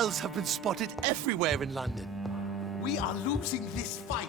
Thralls have been spotted everywhere in London. We are losing this fight.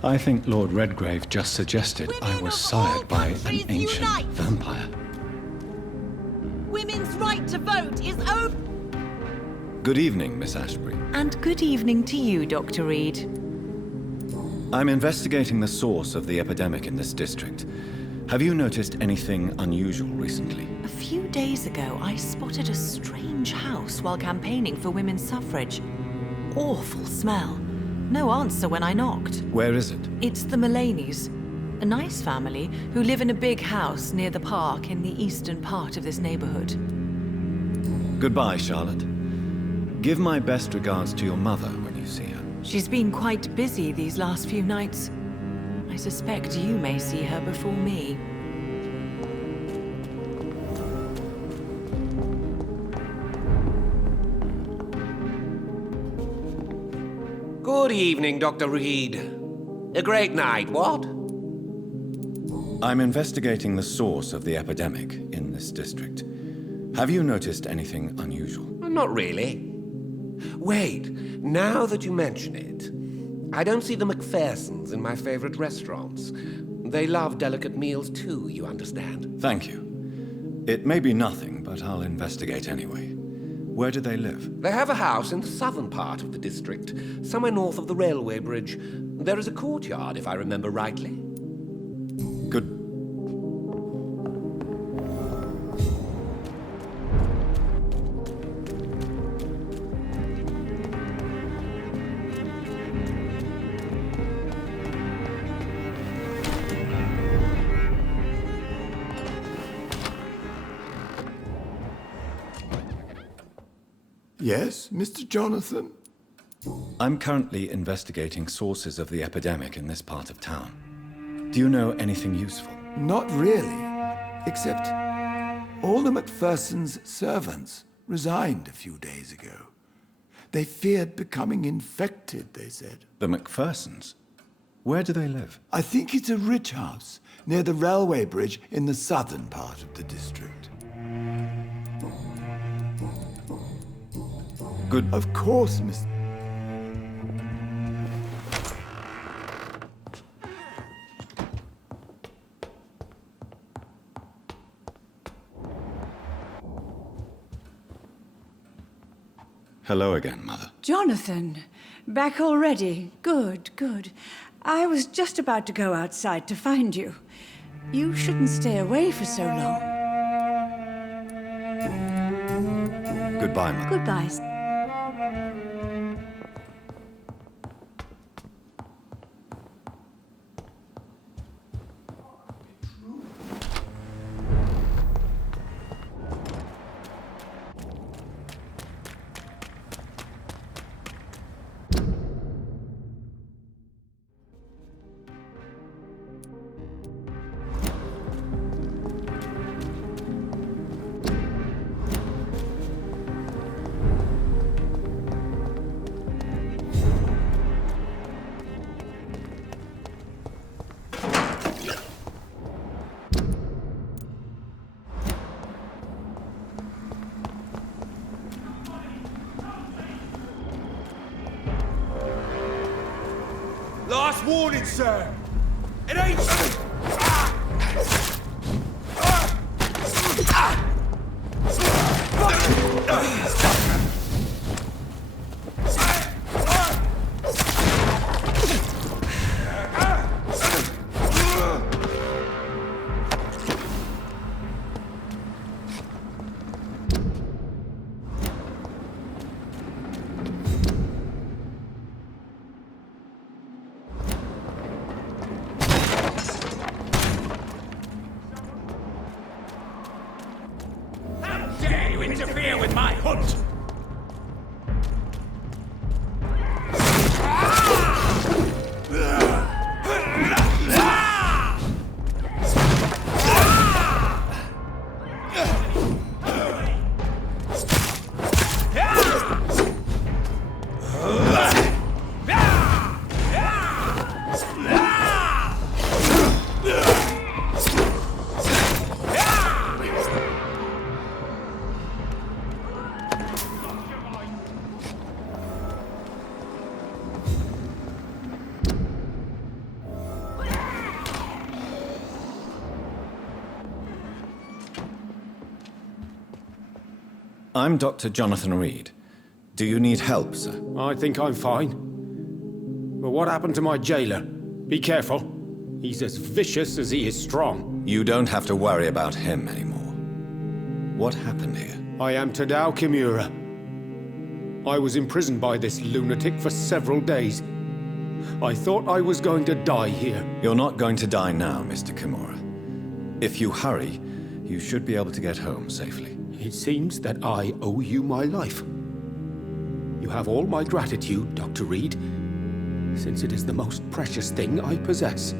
I think Lord Redgrave just suggested I was sired by an ancient vampire. Women's right to vote is over. Good evening, Miss Ashbury. And good evening to you, Dr. Reed. I'm investigating the source of the epidemic in this district. Have you noticed anything unusual recently? A few days ago, I spotted a strange house while campaigning for women's suffrage. Awful smell. No answer when I knocked. Where is it? It's the Mullaneys, a nice family who live in a big house near the park in the eastern part of this neighborhood. Goodbye, Charlotte. Give my best regards to your mother when you see her. She's been quite busy these last few nights. I suspect you may see her before me. Good evening, Dr. Reed. A great night, what? I'm investigating the source of the epidemic in this district. Have you noticed anything unusual? Not really. Wait, now that you mention it, I don't see the McPhersons in my favorite restaurants. They love delicate meals too, you understand. Thank you. It may be nothing, but I'll investigate anyway. Where do they live? They have a house in the southern part of the district, somewhere north of the railway bridge. There is a courtyard, if I remember rightly. Good. Yes, Mr. Jonathan? I'm currently investigating sources of the epidemic in this part of town. Do you know anything useful? Not really, except all the McPhersons' servants resigned a few days ago. They feared becoming infected, they said. The McPhersons? Where do they live? I think it's a rich house near the railway bridge in the southern part of the district. Good. Of course, Miss... Hello again, Mother. Jonathan, back already? Good, good. I was just about to go outside to find you. You shouldn't stay away for so long. Goodbye, Mother. Goodbye. Last warning, sir! It ain't... dare you interfere with my hunt? I'm Dr. Jonathan Reed. Do you need help, sir? I think I'm fine. But what happened to my jailer? Be careful. He's as vicious as he is strong. You don't have to worry about him anymore. What happened here? I am Tadao Kimura. I was imprisoned by this lunatic for several days. I thought I was going to die here. You're not going to die now, Mr. Kimura. If you hurry, you should be able to get home safely. It seems that I owe you my life. You have all my gratitude, Dr. Reed, since it is the most precious thing I possess.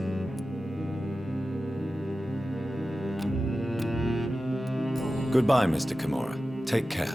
Goodbye, Mr. Kimura. Take care.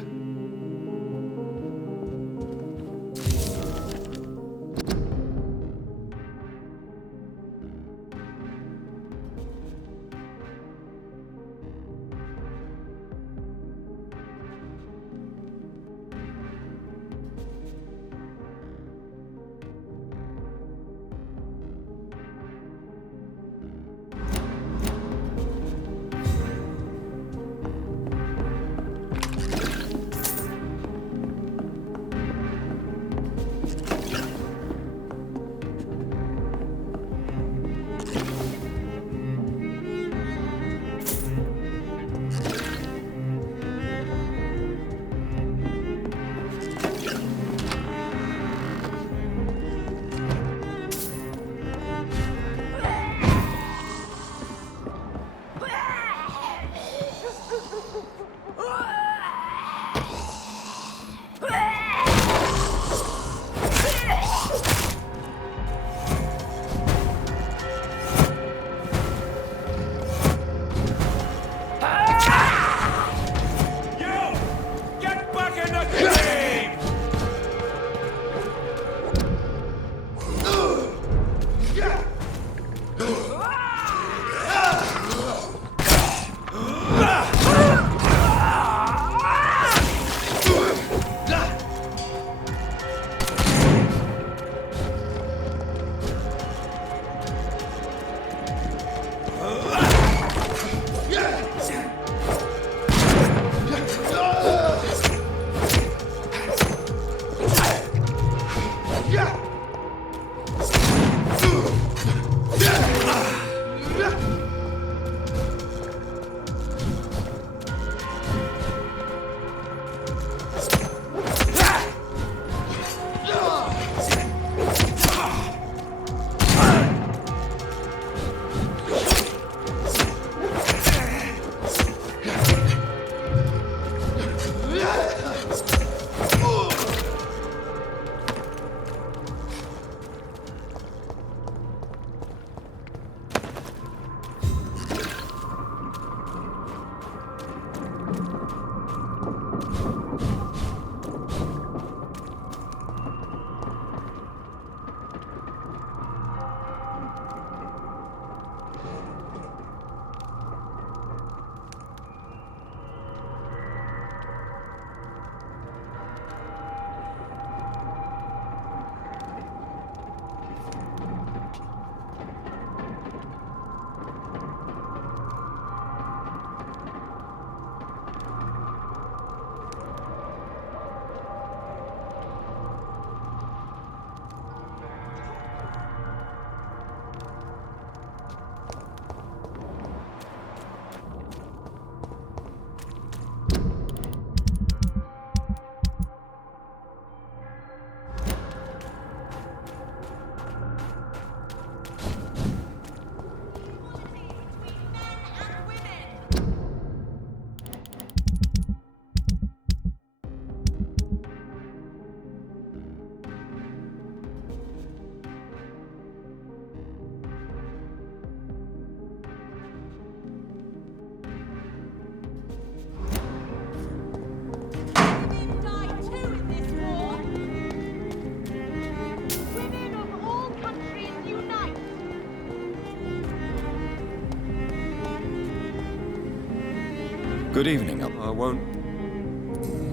Good evening. I won't.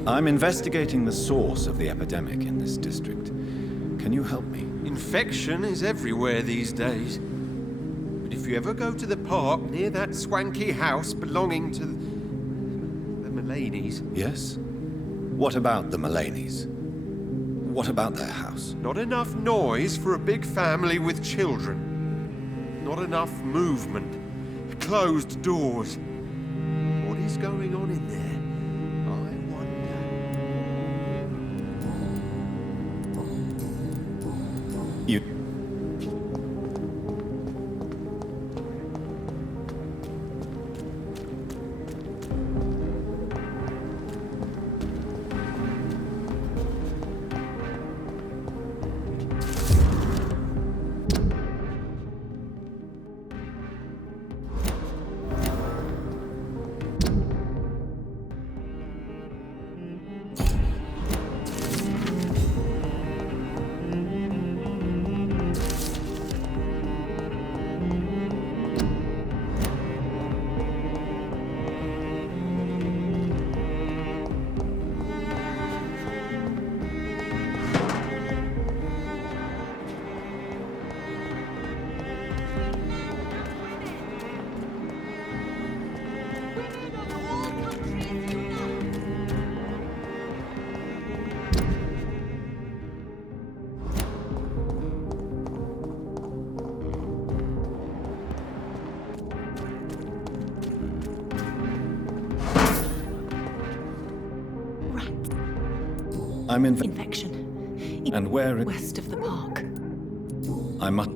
I'm investigating the source of the epidemic in this district. Can you help me? Infection is everywhere these days. But if you ever go to the park near that swanky house belonging to the Mullaneys... Yes? What about the Mullaneys? What about their house? Not enough noise for a big family with children. Not enough movement. Closed doors. What is going on in there? I wonder. You... I'm in... Infection. And where... West of the park. I must...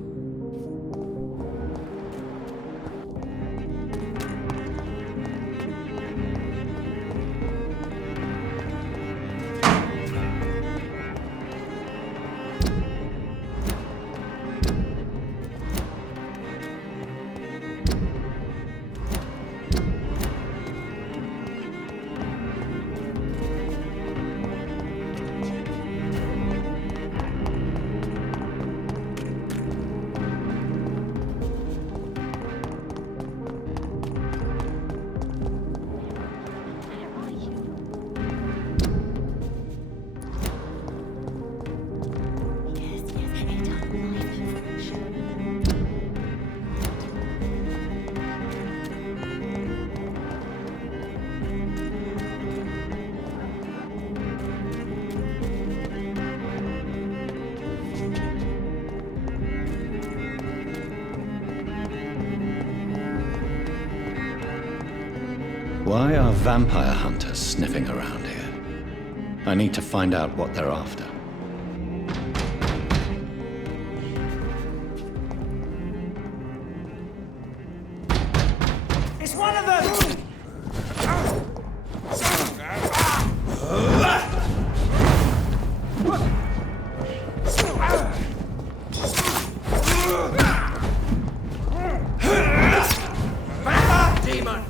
Why are vampire hunters sniffing around here? I need to find out what they're after. It's one of them! Demon!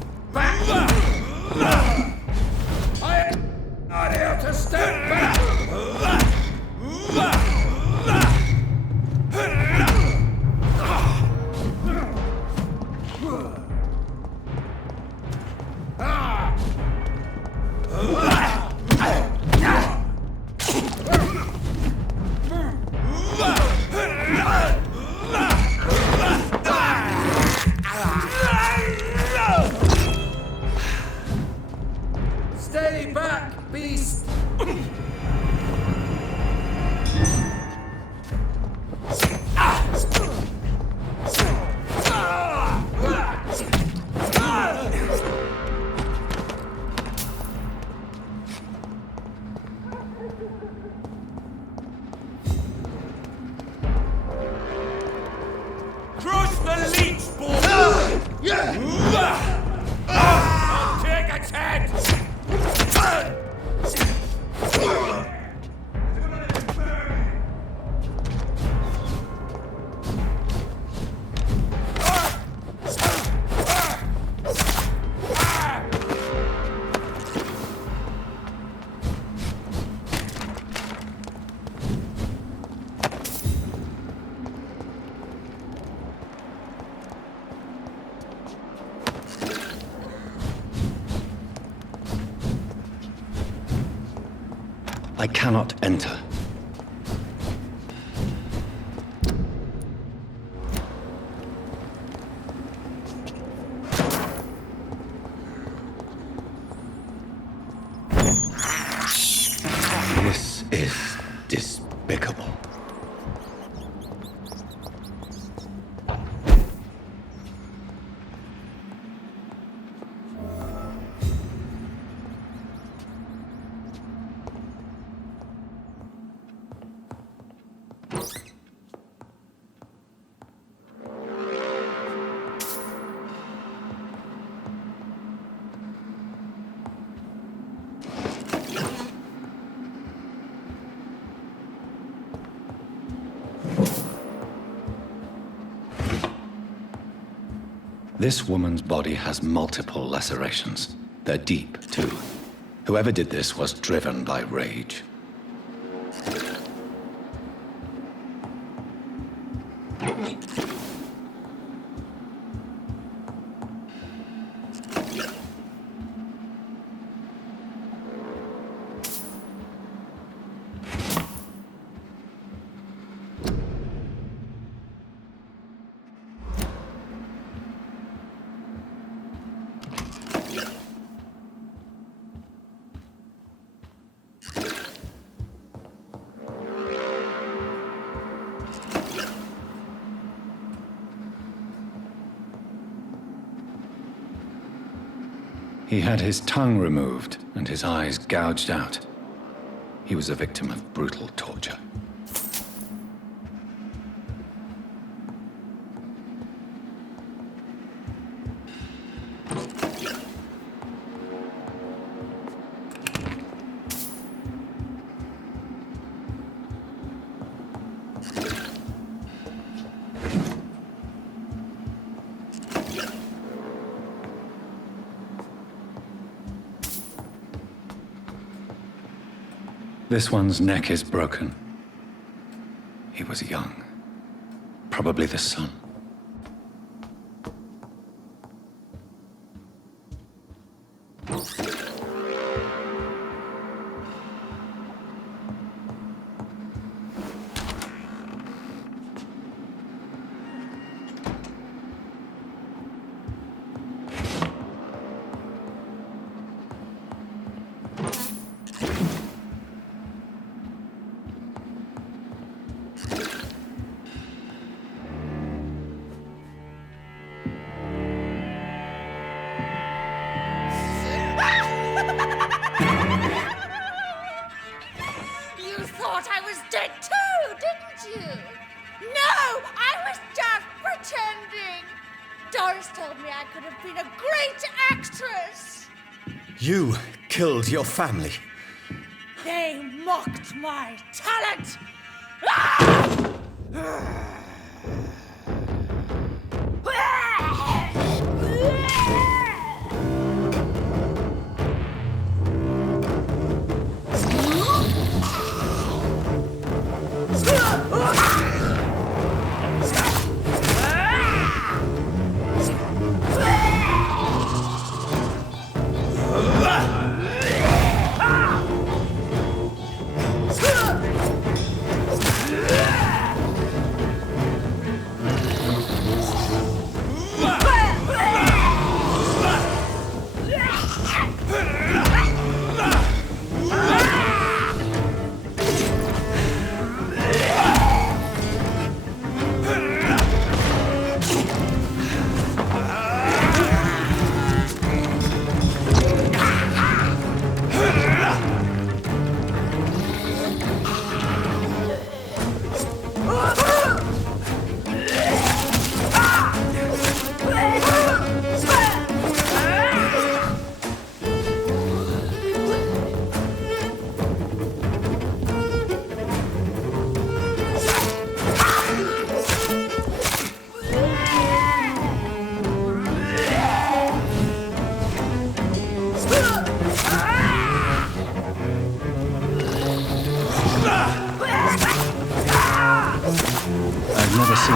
Stay back, beast! Crush the leech ball! Take its head! I cannot enter. This is despicable. This woman's body has multiple lacerations. They're deep, too. Whoever did this was driven by rage. He had his tongue removed and his eyes gouged out. He was a victim of brutal torture. This one's neck is broken. He was young. Probably the son. You thought I was dead too, didn't you? No, I was just pretending. Doris told me I could have been a great actress. You killed your family. They mocked my talent. Ah!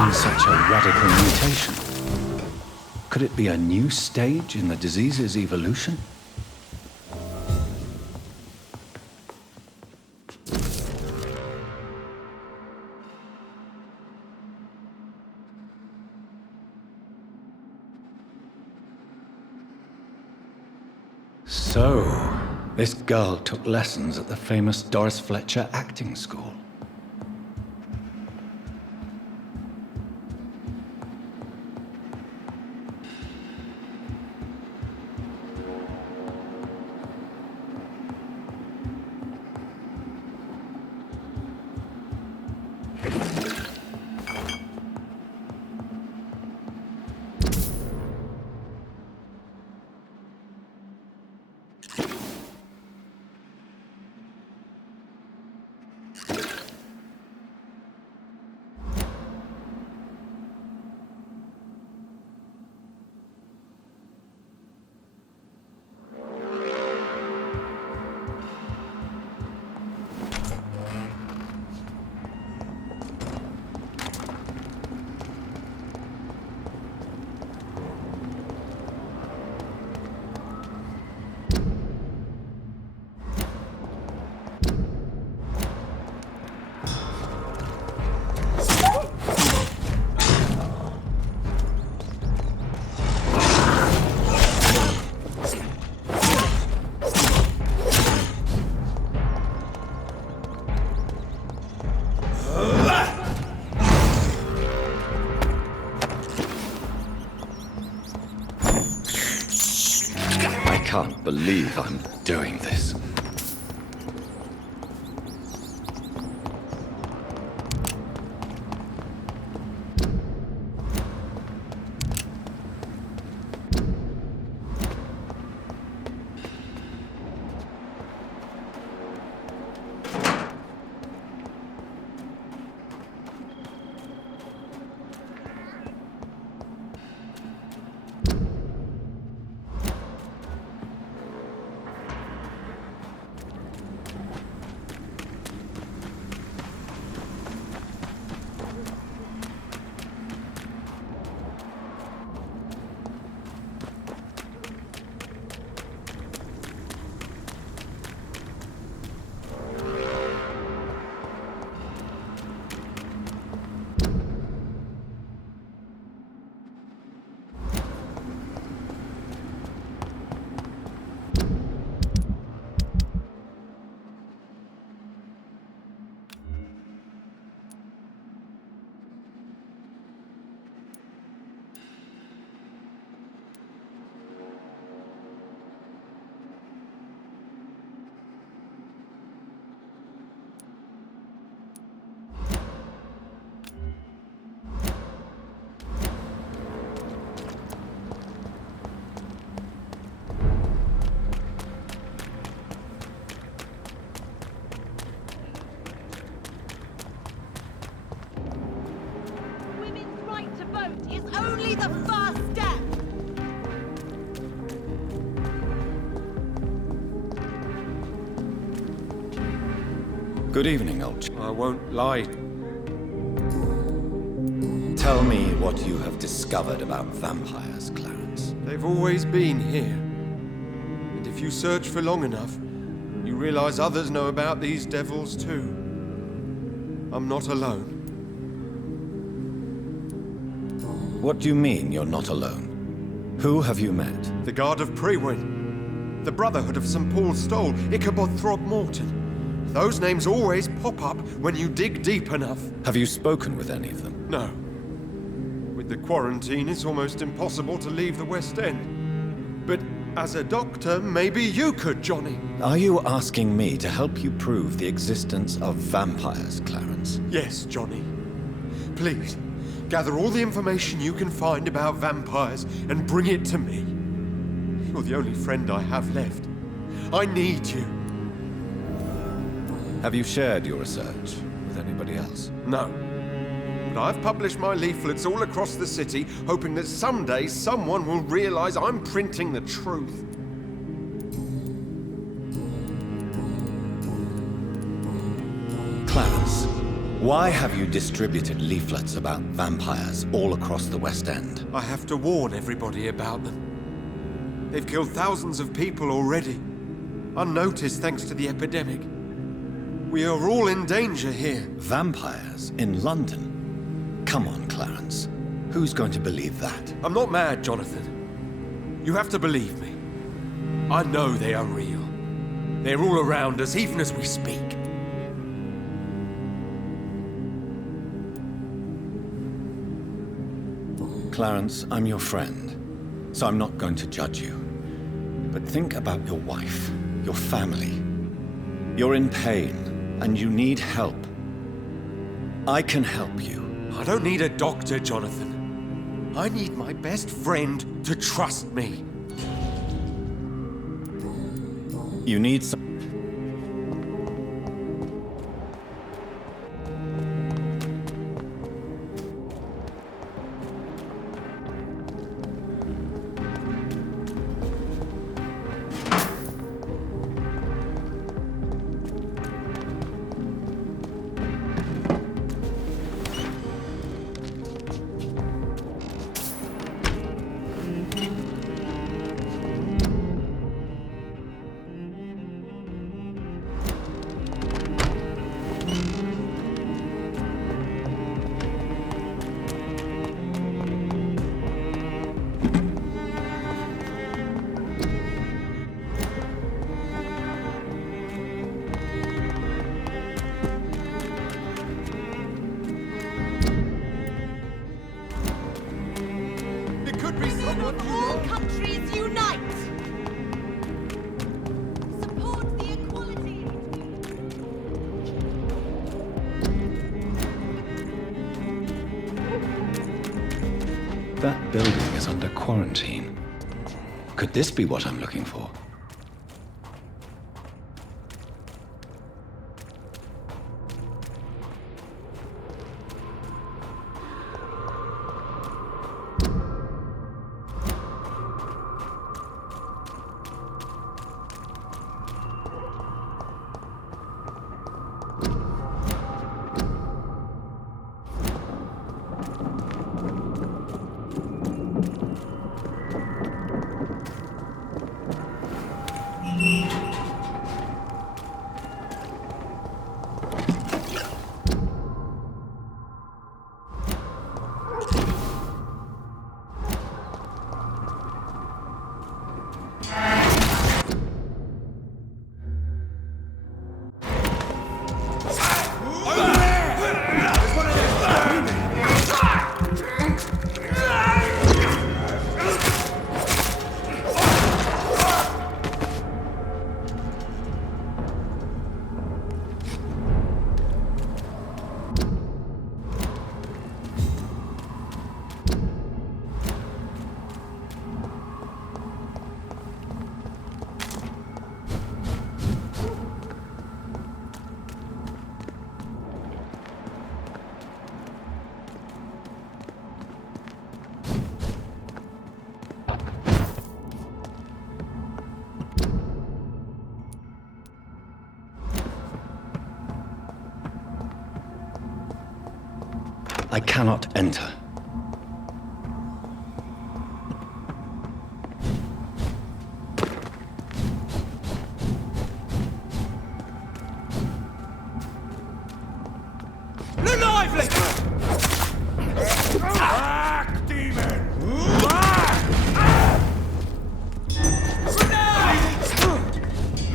been such a radical mutation? Could it be a new stage in the disease's evolution? So, this girl took lessons at the famous Doris Fletcher acting school. I can't believe I'm doing this. Good evening, old chap. I won't lie. Tell me what you have discovered about vampires, Clarence. They've always been here. And if you search for long enough, you realize others know about these devils too. I'm not alone. What do you mean you're not alone? Who have you met? The Guard of Prewin, the Brotherhood of St. Paul's Stole, Ichabod Throgmorton. Those names always pop up when you dig deep enough. Have you spoken with any of them? No. With the quarantine, it's almost impossible to leave the West End. But as a doctor, maybe you could, Johnny. Are you asking me to help you prove the existence of vampires, Clarence? Yes, Johnny. Please, gather all the information you can find about vampires and bring it to me. You're the only friend I have left. I need you. Have you shared your research with anybody else? No. But I've published my leaflets all across the city, hoping that someday someone will realize I'm printing the truth. Clarence, Why have you distributed leaflets about vampires all across the West End? I have to warn everybody about them. They've killed thousands of people already, unnoticed thanks to the epidemic. We are all in danger here. Vampires in London? Come on, Clarence. Who's going to believe that? I'm not mad, Jonathan. You have to believe me. I know they are real. They're all around us, even as we speak. Clarence, I'm your friend, so I'm not going to judge you. But think about your wife, your family. You're in pain, and you need help. I can help you. I don't need a doctor, Jonathan. I need my best friend to trust me. You need some... All countries unite! Support the equality! That building is under quarantine. Could this be what I'm looking for? I cannot enter. Lively! Back, demon!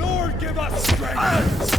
Lord, give us strength!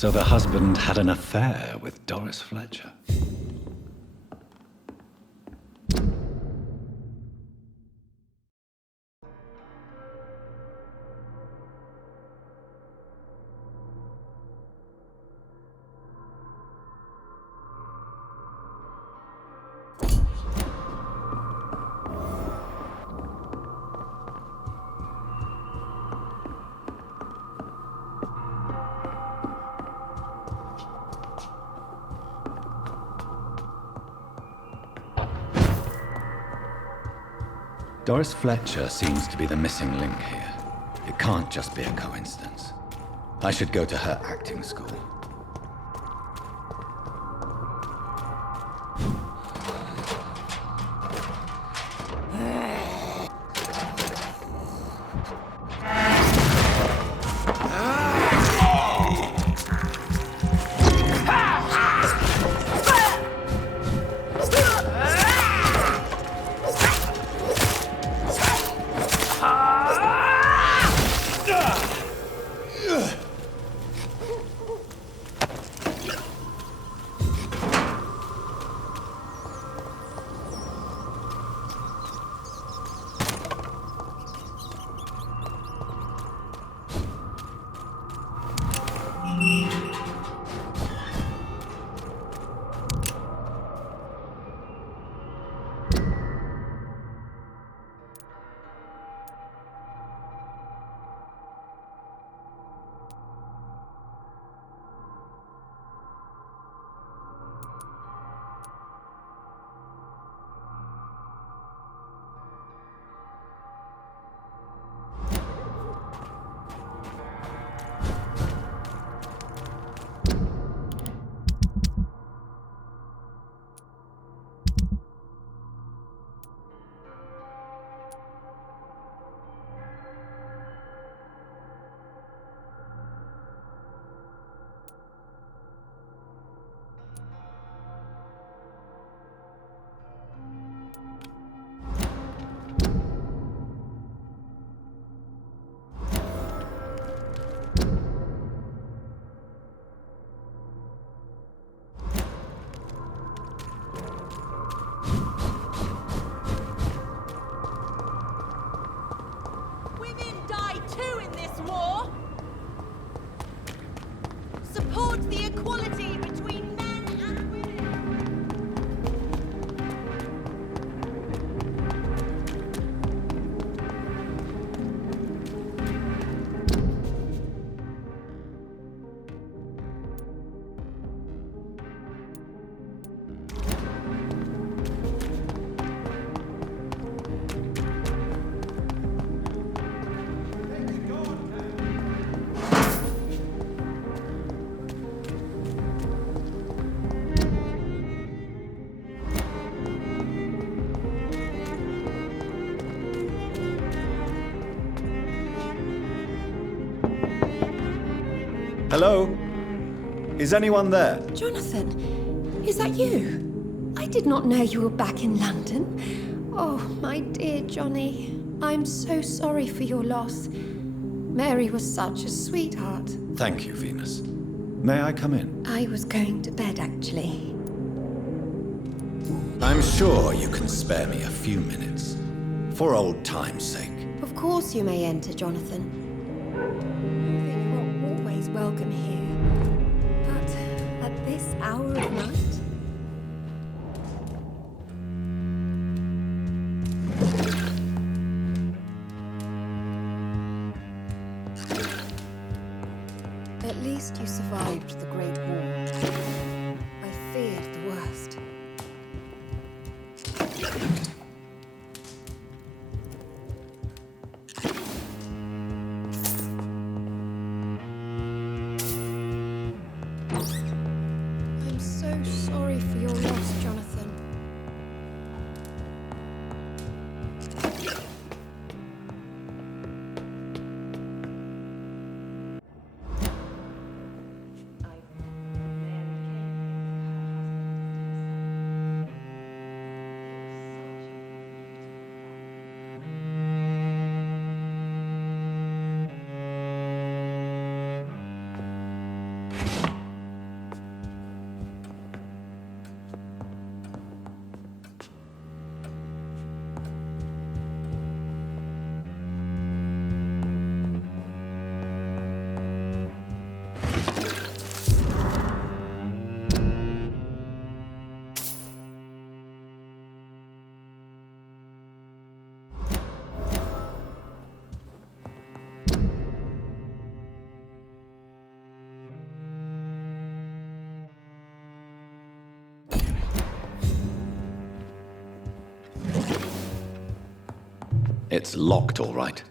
So the husband had an affair with Doris Fletcher. Doris Fletcher seems to be the missing link here. It can't just be a coincidence. I should go to her acting school. Support the equality between men and women. Hello? Is anyone there? Jonathan, is that you? I did not know you were back in London. Oh, my dear Johnny, I'm so sorry for your loss. Mary was such a sweetheart. Thank you, Venus. May I come in? I was going to bed, actually. I'm sure you can spare me a few minutes. For old time's sake. Of course you may enter, Jonathan. You are always welcome here. But at this hour of night? At least you survived the Great War. I feared the worst. I'm so sorry for your loss, Jonathan. It's locked, all right.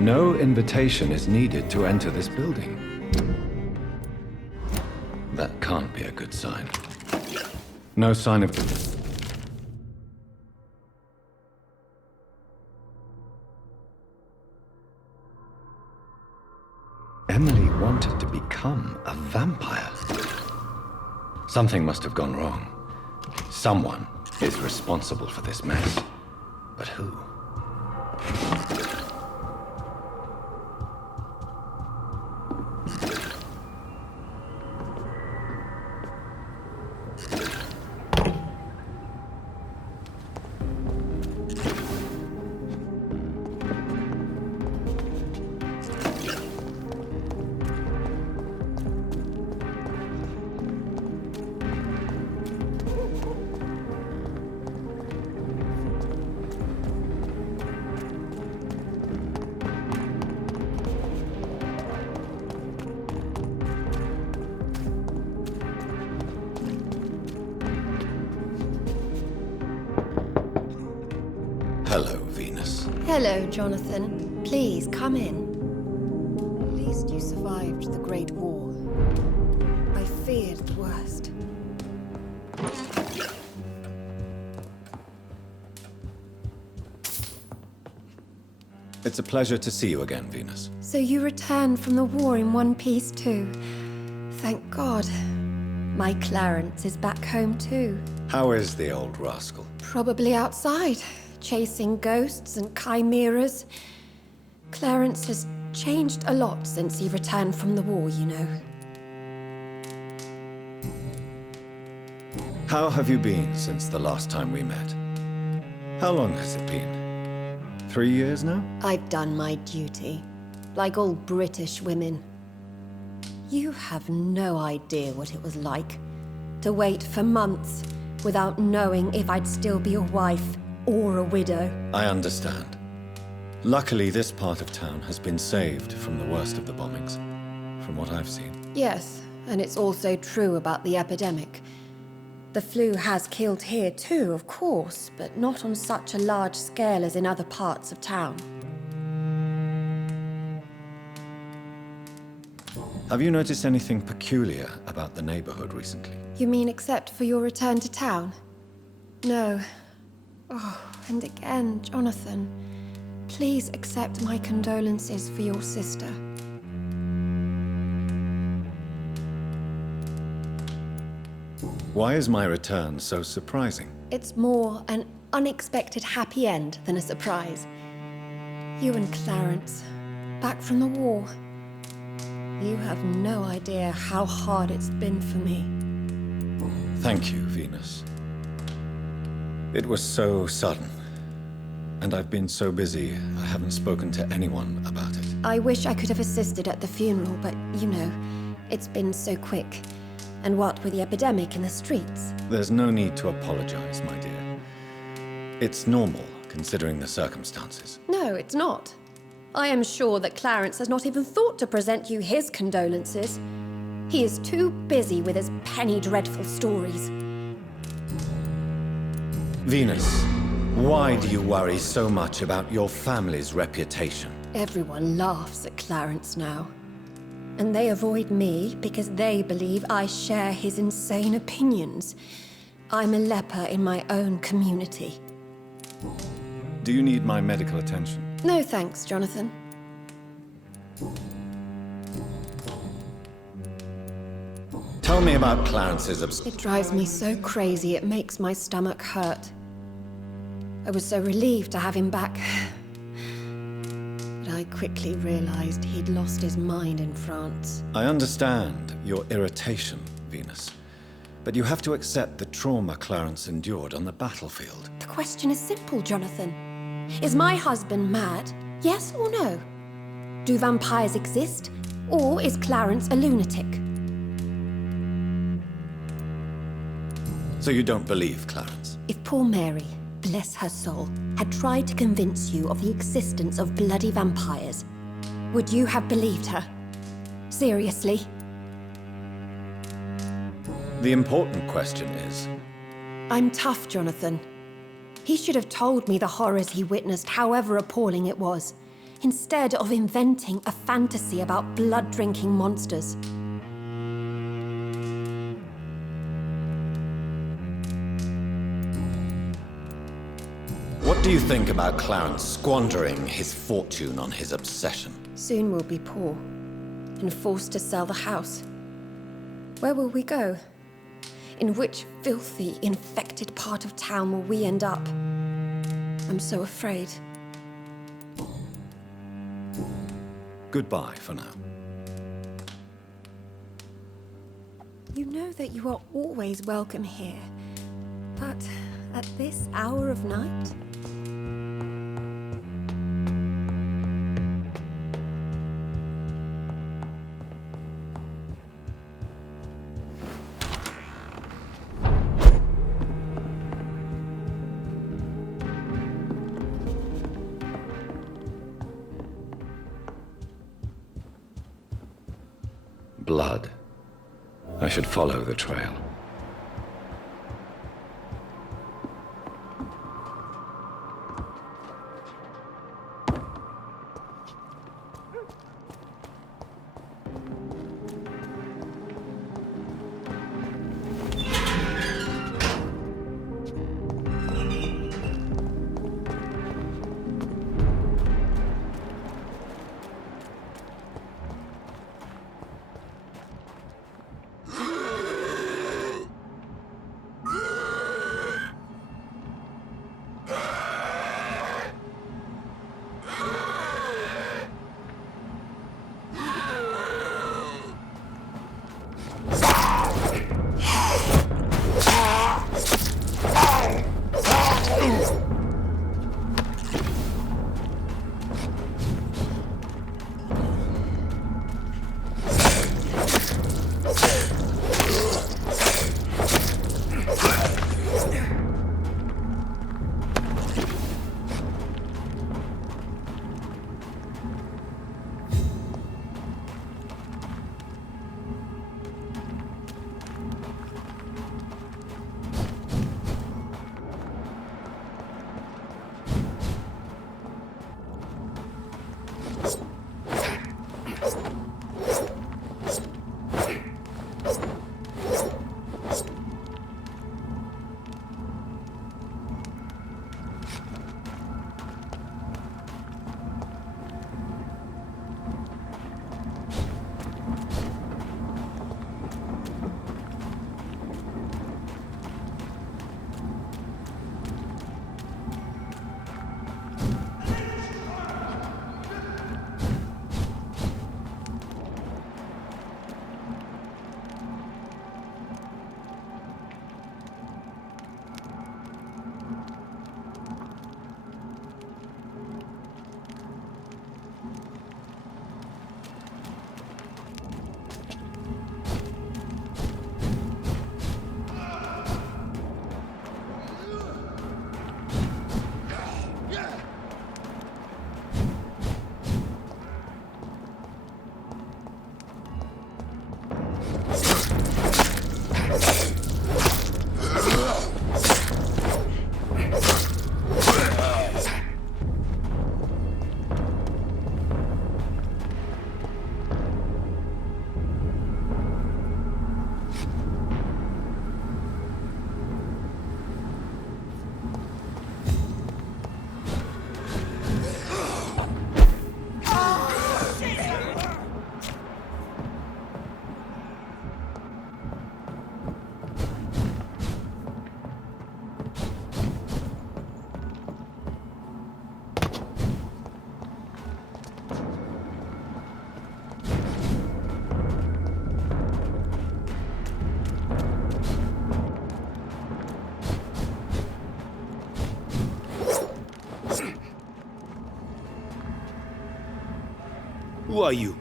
No invitation is needed to enter this building. That can't be a good sign. No sign of... Emily wanted to become a vampire. Something must have gone wrong. Someone is responsible for this mess. But who? Hello, Venus. Hello, Jonathan. Please, come in. At least you survived the Great War. I feared the worst. It's a pleasure to see you again, Venus. So you returned from the war in one piece too. Thank God. My Clarence is back home too. How is the old rascal? Probably outside, chasing ghosts and chimeras. Clarence has changed a lot since he returned from the war, you know. How have you been since the last time we met? How long has it been? 3 years now? I've done my duty, like all British women. You have no idea what it was like to wait for months without knowing if I'd still be a wife or a widow. I understand. Luckily, this part of town has been saved from the worst of the bombings, from what I've seen. Yes, and it's also true about the epidemic. The flu has killed here too, of course, but not on such a large scale as in other parts of town. Have you noticed anything peculiar about the neighborhood recently? You mean except for your return to town? No. Oh, and again, Jonathan, please accept my condolences for your sister. Why is my return so surprising? It's more an unexpected happy end than a surprise. You and Clarence, back from the war. You have no idea how hard it's been for me. Thank you, Venus. It was so sudden. And I've been so busy, I haven't spoken to anyone about it. I wish I could have assisted at the funeral, but you know, it's been so quick. And what with the epidemic in the streets? There's no need to apologize, my dear. It's normal, considering the circumstances. No, it's not. I am sure that Clarence has not even thought to present you his condolences. He is too busy with his penny dreadful stories. Venus, why do you worry so much about your family's reputation? Everyone laughs at Clarence now. And they avoid me because they believe I share his insane opinions. I'm a leper in my own community. Do you need my medical attention? No thanks, Jonathan. Tell me about Clarence's It drives me so crazy it makes my stomach hurt. I was so relieved to have him back. But I quickly realized he'd lost his mind in France. I understand your irritation, Venus. But you have to accept the trauma Clarence endured on the battlefield. The question is simple, Jonathan. Is my husband mad? Yes or no? Do vampires exist? Or is Clarence a lunatic? So you don't believe Clarence? If poor Mary, bless her soul, had tried to convince you of the existence of bloody vampires, would you have believed her? Seriously? The important question is... I'm tough, Jonathan. He should have told me the horrors he witnessed, however appalling it was, instead of inventing a fantasy about blood-drinking monsters. What do you think about Clarence squandering his fortune on his obsession? Soon we'll be poor, and forced to sell the house. Where will we go? In which filthy, infected part of town will we end up? I'm so afraid. Goodbye for now. You know that you are always welcome here, but at this hour of night? Blood. I should follow the trail. Who are you?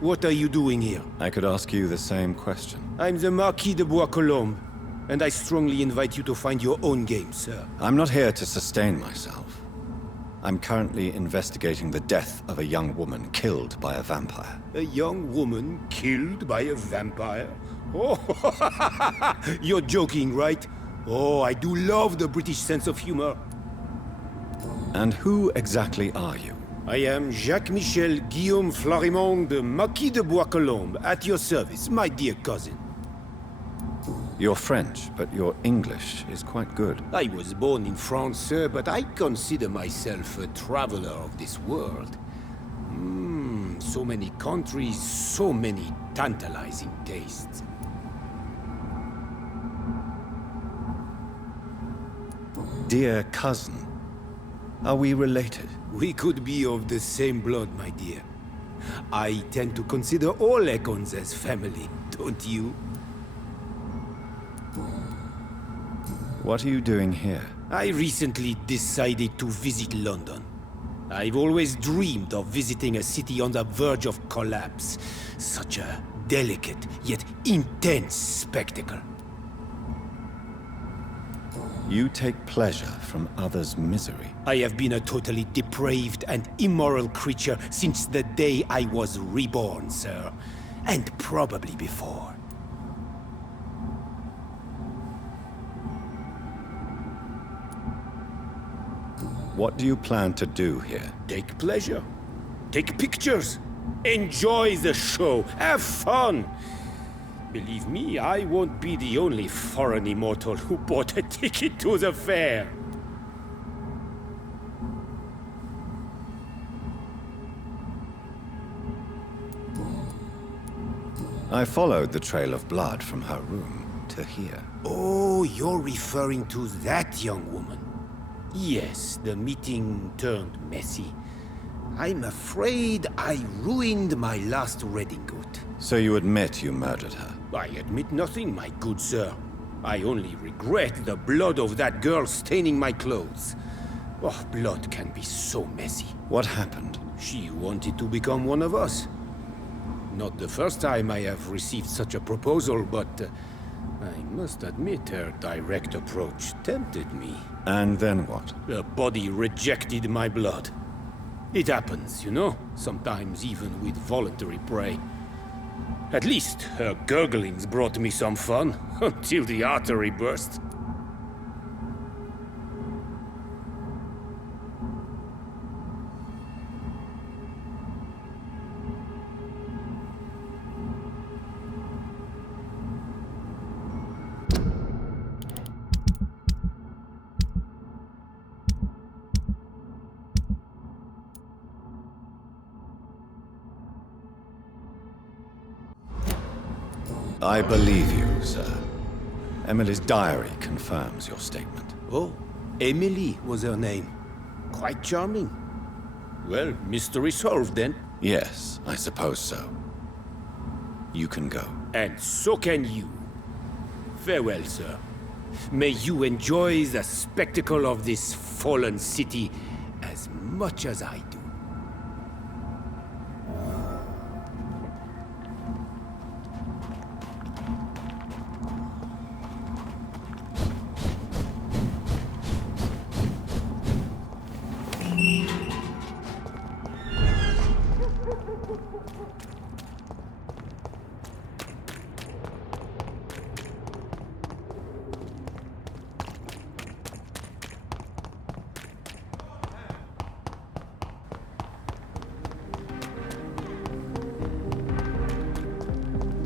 What are you doing here? I could ask you the same question. I'm the Marquis de Bois-Colombes. And I strongly invite you to find your own game, sir. I'm not here to sustain myself. I'm currently investigating the death of a young woman killed by a vampire. A young woman killed by a vampire? Oh, you're joking, right? Oh, I do love the British sense of humor. And who exactly are you? I am Jacques-Michel Guillaume Florimond de Marquis de Bois-Colombes, at your service, my dear cousin. You're French, but your English is quite good. I was born in France, sir, but I consider myself a traveler of this world. So many countries, so many tantalizing tastes. Dear cousin, are we related? We could be of the same blood, my dear. I tend to consider all Econs as family, don't you? What are you doing here? I recently decided to visit London. I've always dreamed of visiting a city on the verge of collapse. Such a delicate, yet intense spectacle. You take pleasure from others' misery. I have been a totally depraved and immoral creature since the day I was reborn, sir. And probably before. What do you plan to do here? Take pleasure. Take pictures. Enjoy the show. Have fun. Believe me, I won't be the only foreign immortal who bought a ticket to the fair. I followed the trail of blood from her room to here. Oh, you're referring to that young woman. Yes, the meeting turned messy. I'm afraid I ruined my last redingote. So you admit you murdered her? I admit nothing, my good sir. I only regret the blood of that girl staining my clothes. Oh, blood can be so messy. What happened? She wanted to become one of us. Not the first time I have received such a proposal, but I must admit her direct approach tempted me. And then what? Her body rejected my blood. It happens, you know, sometimes even with voluntary prey. At least her gurglings brought me some fun, until the artery burst. I believe you, sir. Emily's diary confirms your statement. Oh, Emily was her name. Quite charming. Well, mystery solved then. Yes, I suppose so. You can go. And so can you. Farewell, sir. May you enjoy the spectacle of this fallen city as much as I do.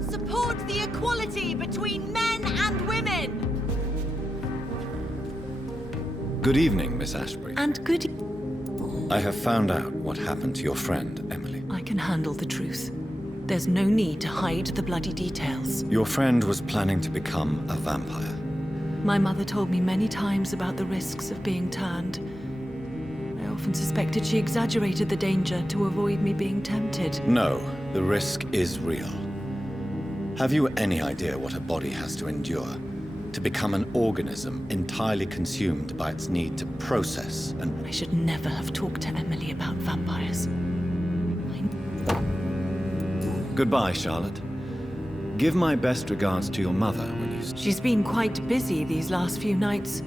Support the equality between men and women! Good evening, Miss Ashbury. And good... I have found out what happened to your friend, Emily. I can handle the truth. There's no need to hide the bloody details. Your friend was planning to become a vampire. My mother told me many times about the risks of being turned. I often suspected she exaggerated the danger to avoid me being tempted. No, the risk is real. Have you any idea what a body has to endure? To become an organism entirely consumed by its need to process and... I should never have talked to Emily about vampires. Goodbye, Charlotte. Give my best regards to your mother when you... She's been quite busy these last few nights.